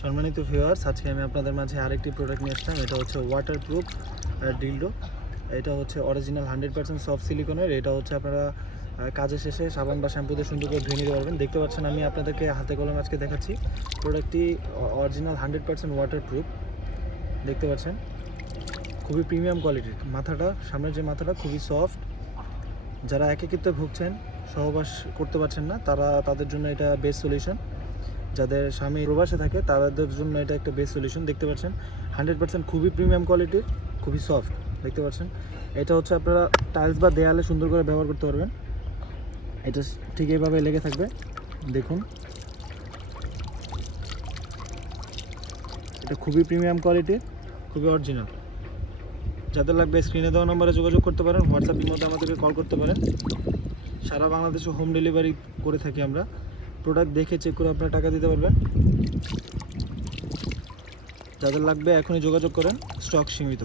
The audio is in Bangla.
সম্মানিত ভিউয়ার্স, আজকে আমি আপনাদের মাঝে আরেকটি প্রোডাক্ট নিয়ে আসলাম। এটা হচ্ছে ওয়াটারপ্রুফ ডিলডো। এটা হচ্ছে অরিজিনাল 100% সফট সিলিকনের। এটা হচ্ছে আপনারা কাজের শেষে সাবান বা শ্যাম্পু দিয়ে সুন্দর করে ধুয়ে নিতে পারবেন। দেখতে পাচ্ছেন আমি আপনাদেরকে হাতে কলমে আজকে দেখাচ্ছি। প্রোডাক্টটি অরিজিনাল 100% ওয়াটারপ্রুফ। দেখতে পাচ্ছেন খুবই প্রিমিয়াম কোয়ালিটির। সামনের যে মাথাটা খুবই সফট। যারা একাকিত্বে ভুগছেন, সহবাস করতে পারছেন না, তাদের জন্য এটা বেস্ট সলিউশন। যাদের স্বামী প্রবাসে থাকে তাদের জন্য এটা একটা বেস্ট সলিউশন। দেখতে পাচ্ছেন 100% খুবই প্রিমিয়াম কোয়ালিটির, খুবই সফট। দেখতে পাচ্ছেন এটা হচ্ছে আপনারা টাইলস বা দেয়ালে সুন্দর করে ব্যবহার করতে পারবেন। এটা ঠিক এইভাবে লেগে থাকবে, দেখুন। এটা খুবই প্রিমিয়াম কোয়ালিটির, খুবই অরিজিনাল। যাদের লাগবে স্ক্রিনে দেওয়া নম্বরে যোগাযোগ করতে পারেন, হোয়াটসঅ্যাপের মধ্যে আমাদেরকে কল করতে পারেন। সারা বাংলাদেশে হোম ডেলিভারি করে থাকি আমরা। প্রোডাক্ট দেখে চেক করে আপনারা টাকা দিতে পারবেন। যাদের লাগবে এখনই যোগাযোগ করেন, স্টক সীমিত।